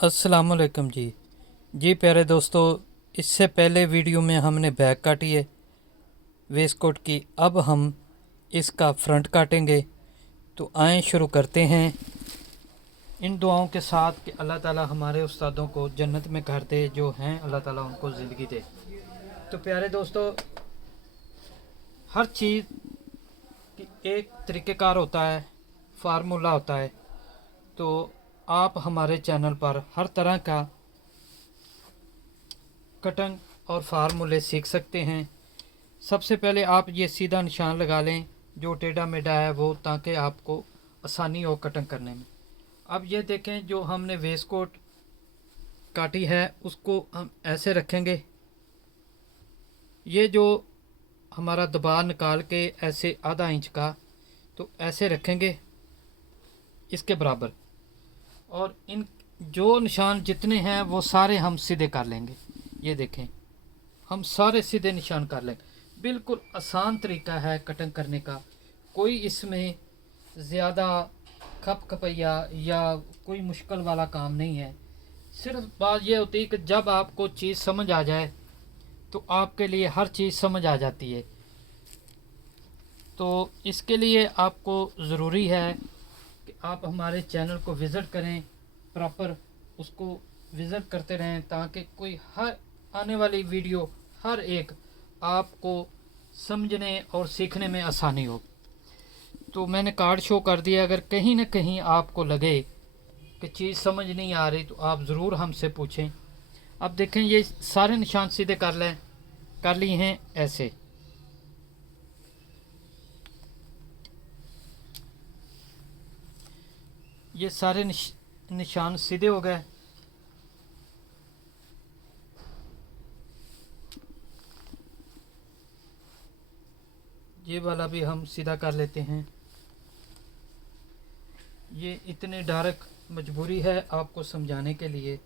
अस्सलामुअलैकुम जी प्यारे दोस्तों, इससे पहले वीडियो में हमने बैक काटी है वेस्ट कोट की। अब हम इसका फ्रंट काटेंगे। तो आएँ शुरू करते हैं इन दुआओं के साथ कि अल्लाह ताला हमारे उस्तादों को जन्नत में घर दे, जो हैं अल्लाह ताला उनको ज़िंदगी दे। तो प्यारे दोस्तों, हर चीज़ की एक तरीक़ेकार होता है, फार्मूला होता है। तो आप हमारे चैनल पर हर तरह का कटिंग और फार्मूले सीख सकते हैं। सबसे पहले आप ये सीधा निशान लगा लें, जो टेढ़ा मेढ़ा है वो, ताकि आपको आसानी हो कटिंग करने में। अब ये देखें, जो हमने वेस्ट कोट काटी है उसको हम ऐसे रखेंगे। ये जो हमारा दबाव निकाल के ऐसे आधा इंच का, तो ऐसे रखेंगे इसके बराबर। और इन जो निशान जितने हैं वो सारे हम सीधे कर लेंगे। ये देखें, हम सारे सीधे निशान कर लेंगे। बिल्कुल आसान तरीका है कटिंग करने का। कोई इसमें ज़्यादा खप खपैया या कोई मुश्किल वाला काम नहीं है। सिर्फ बात यह होती है कि जब आपको चीज़ समझ आ जाए तो आपके लिए हर चीज़ समझ आ जाती है। तो इसके लिए आपको ज़रूरी है कि आप हमारे चैनल को विज़िट करें, प्रॉपर उसको विज़िट करते रहें, ताकि कोई हर आने वाली वीडियो हर एक आपको समझने और सीखने में आसानी हो। तो मैंने कार्ड शो कर दिया। अगर कहीं ना कहीं आपको लगे कि चीज़ समझ नहीं आ रही तो आप ज़रूर हमसे पूछें। अब देखें, ये सारे निशान सीधे कर लिए हैं ऐसे। ये सारे निशान सीधे हो गए। ये वाला भी हम सीधा कर लेते हैं। ये इतने डायरेक्ट मजबूरी है आपको समझाने के लिए।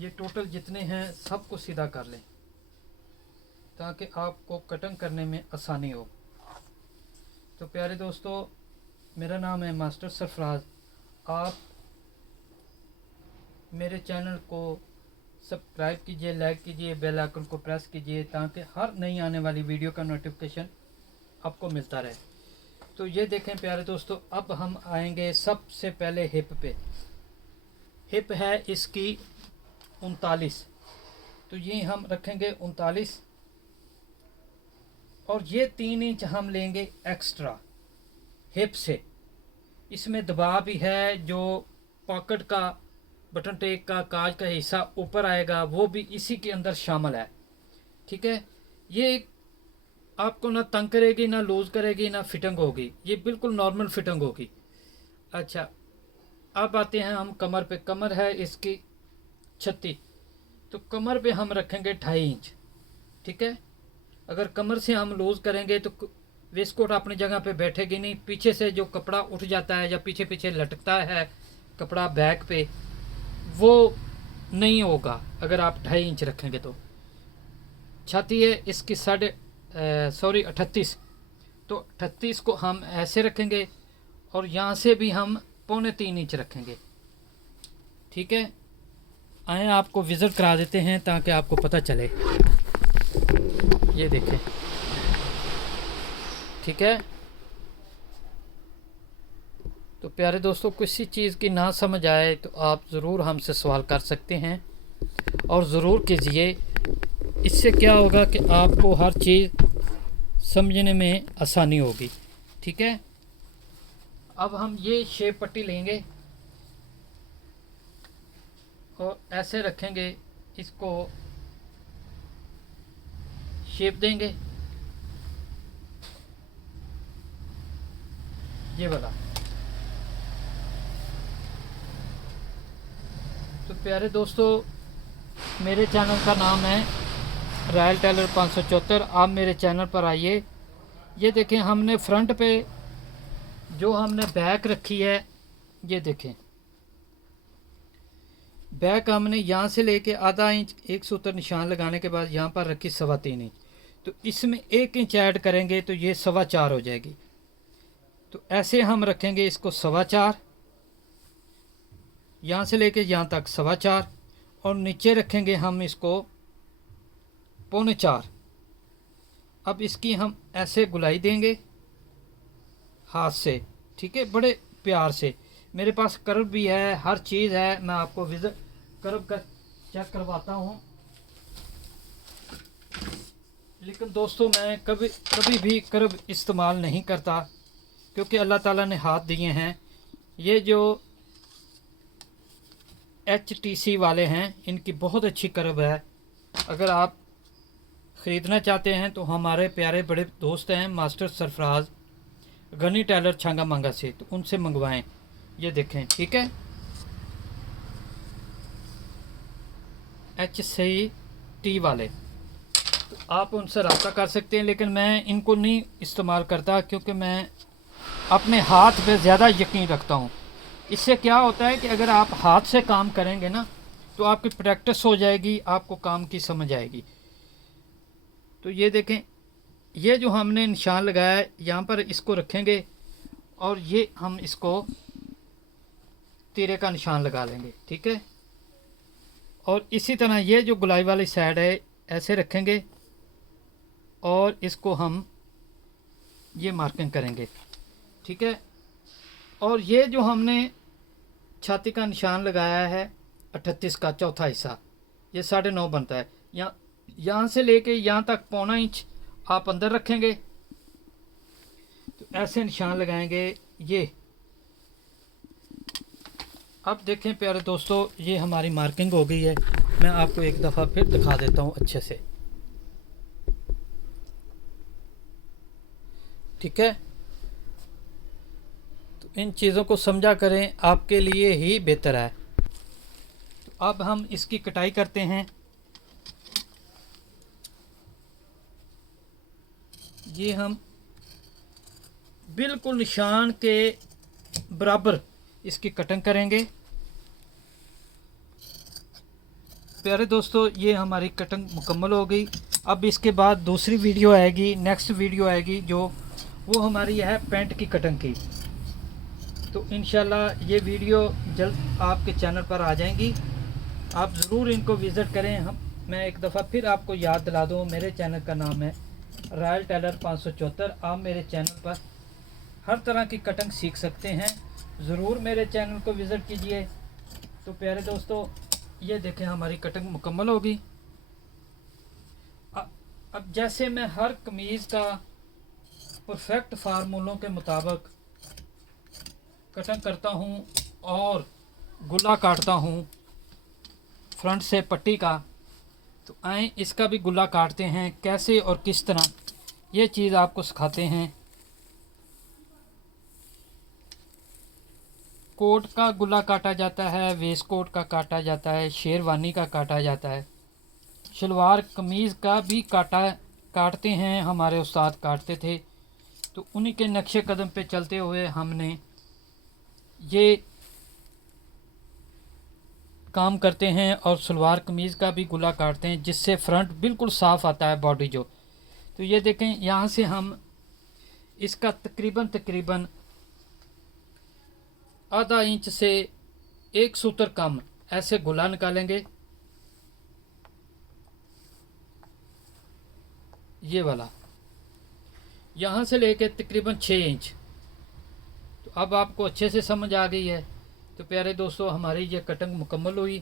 ये टोटल जितने हैं सबको सीधा कर लें, ताकि आपको कटिंग करने में आसानी हो। तो प्यारे दोस्तों, मेरा नाम है मास्टर सरफराज। आप मेरे चैनल को सब्सक्राइब कीजिए, लाइक कीजिए, बेल आइकन को प्रेस कीजिए, ताकि हर नई आने वाली वीडियो का नोटिफिकेशन आपको मिलता रहे। तो ये देखें प्यारे दोस्तों, अब हम आएंगे सबसे पहले हिप पे। हिप है इसकी 39, तो ये हम रखेंगे 39। और ये 3 इंच हम लेंगे एक्स्ट्रा हिप से। इसमें दबाव भी है, जो पॉकेट का बटन टेक का काज का हिस्सा ऊपर आएगा वो भी इसी के अंदर शामिल है। ठीक है, ये आपको ना तंग करेगी, ना लूज करेगी, ना फिटिंग होगी। ये बिल्कुल नॉर्मल फिटिंग होगी। अच्छा, अब आते हैं हम कमर पे। कमर है इसकी 36, तो कमर पे हम रखेंगे 2.5 इंच। ठीक है, अगर कमर से हम लूज करेंगे तो वेस्ट कोट अपनी जगह पे बैठेगी नहीं। पीछे से जो कपड़ा उठ जाता है या पीछे पीछे लटकता है कपड़ा बैक पे, वो नहीं होगा अगर आप 2.5 इंच रखेंगे। तो छाती है इसकी 38, तो 38 को हम ऐसे रखेंगे और यहाँ से भी हम 2.25 इंच रखेंगे। ठीक है, आए आपको विज़िट करा देते हैं ताकि आपको पता चले। ये देखें, ठीक है। तो प्यारे दोस्तों, किसी चीज़ की ना समझ आए तो आप ज़रूर हमसे सवाल कर सकते हैं और ज़रूर कीजिए। इससे क्या होगा कि आपको हर चीज़ समझने में आसानी होगी। ठीक है, अब हम ये शेप पट्टी लेंगे और ऐसे रखेंगे, इसको शेप देंगे ये वाला। तो प्यारे दोस्तों, मेरे चैनल का नाम है रॉयल टेलर 574। आप मेरे चैनल पर आइए। ये देखें, हमने फ्रंट पे जो हमने बैक रखी है, ये देखें बैक हमने यहाँ से लेके आधा इंच एक सूत्र निशान लगाने के बाद यहाँ पर रखी 3.25 इंच। तो इसमें 1 इंच ऐड करेंगे तो ये 4.25 हो जाएगी। तो ऐसे हम रखेंगे इसको 4.25, यहाँ से लेके यहाँ तक 4.25, और नीचे रखेंगे हम इसको 3.25। अब इसकी हम ऐसे गुलाई देंगे हाथ से, ठीक है, बड़े प्यार से। मेरे पास कर्व भी है, हर चीज़ है, मैं आपको विजिट कर्व कर चेक करवाता हूँ। लेकिन दोस्तों मैं कभी भी कर्व इस्तेमाल नहीं करता, क्योंकि अल्लाह ताला ने हाथ दिए हैं। ये जो HTC वाले हैं इनकी बहुत अच्छी कर्व है। अगर आप ख़रीदना चाहते हैं तो हमारे प्यारे बड़े दोस्त हैं मास्टर सरफराज गनी टेलर छांगा मांगा से, तो उनसे मंगवाएं। ये देखें, ठीक है, HCT वाले, तो आप उनसे रब्ता कर सकते हैं। लेकिन मैं इनको नहीं इस्तेमाल करता, क्योंकि मैं अपने हाथ पे ज़्यादा यकीन रखता हूँ। इससे क्या होता है कि अगर आप हाथ से काम करेंगे ना, तो आपकी प्रैक्टिस हो जाएगी, आपको काम की समझ आएगी। तो ये देखें, ये जो हमने निशान लगाया है यहाँ पर, इसको रखेंगे और ये हम इसको तीरे का निशान लगा लेंगे, ठीक है। और इसी तरह ये जो गुलाई वाली साइड है ऐसे रखेंगे और इसको हम ये मार्किंग करेंगे, ठीक है। और ये जो हमने छाती का निशान लगाया है 38 का चौथा हिस्सा, ये 9.5 बनता है। यहाँ से लेके यहाँ तक 1.25 इंच आप अंदर रखेंगे, तो ऐसे निशान लगाएंगे ये। अब देखें प्यारे दोस्तों, ये हमारी मार्किंग हो गई है। मैं आपको एक दफ़ा फिर दिखा देता हूँ अच्छे से, ठीक है। तो इन चीज़ों को समझा करें, आपके लिए ही बेहतर है। तो अब हम इसकी कटाई करते हैं। ये हम बिल्कुल निशान के बराबर इसकी कटिंग करेंगे। प्यारे दोस्तों, ये हमारी कटिंग मुकम्मल हो गई। अब इसके बाद दूसरी वीडियो आएगी, नेक्स्ट वीडियो आएगी, जो वो हमारी है पैंट की कटिंग की। तो इंशाल्लाह ये वीडियो जल्द आपके चैनल पर आ जाएंगी। आप ज़रूर इनको विज़िट करें। मैं एक दफ़ा फिर आपको याद दिला दूँ, मेरे चैनल का नाम है रॉयल टेलर 574। आप मेरे चैनल पर हर तरह की कटिंग सीख सकते हैं। ज़रूर मेरे चैनल को विज़िट कीजिए। तो प्यारे दोस्तों, ये देखें हमारी कटिंग मुकम्मल होगी। अब जैसे मैं हर कमीज़ का परफेक्ट फार्मूलों के मुताबिक कटिंग करता हूँ और गुल्ला काटता हूँ फ्रंट से पट्टी का, तो आए इसका भी गुल्ला काटते हैं कैसे और किस तरह, ये चीज़ आपको सिखाते हैं। कोट का गुल्ला काटा जाता है, वेस्ट कोट का काटा जाता है, शेरवानी का काटा जाता है, शलवार कमीज़ का भी काटते हैं, हमारे उस्ताद काटते थे। तो उन्हीं के नक्शे कदम पे चलते हुए हमने ये काम करते हैं और सलवार कमीज़ का भी गुल्ला काटते हैं, जिससे फ्रंट बिल्कुल साफ़ आता है बॉडी जो। तो ये देखें, यहाँ से हम इसका तकरीबन आधा इंच से 1 सूत्र कम ऐसे गुल्ला निकालेंगे, ये वाला, यहाँ से लेके तकरीबन 6 इंच। तो अब आपको अच्छे से समझ आ गई है। तो प्यारे दोस्तों, हमारी ये कटिंग मुकम्मल हुई।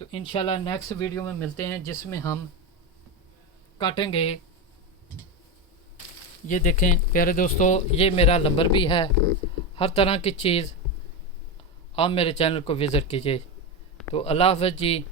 तो इंशाल्लाह नेक्स्ट वीडियो में मिलते हैं, जिसमें हम काटेंगे। ये देखें प्यारे दोस्तों, ये मेरा नंबर भी है। हर तरह की चीज़ आप मेरे चैनल को विज़िट कीजिए। तो अल्लाह हाफ़िज़ जी।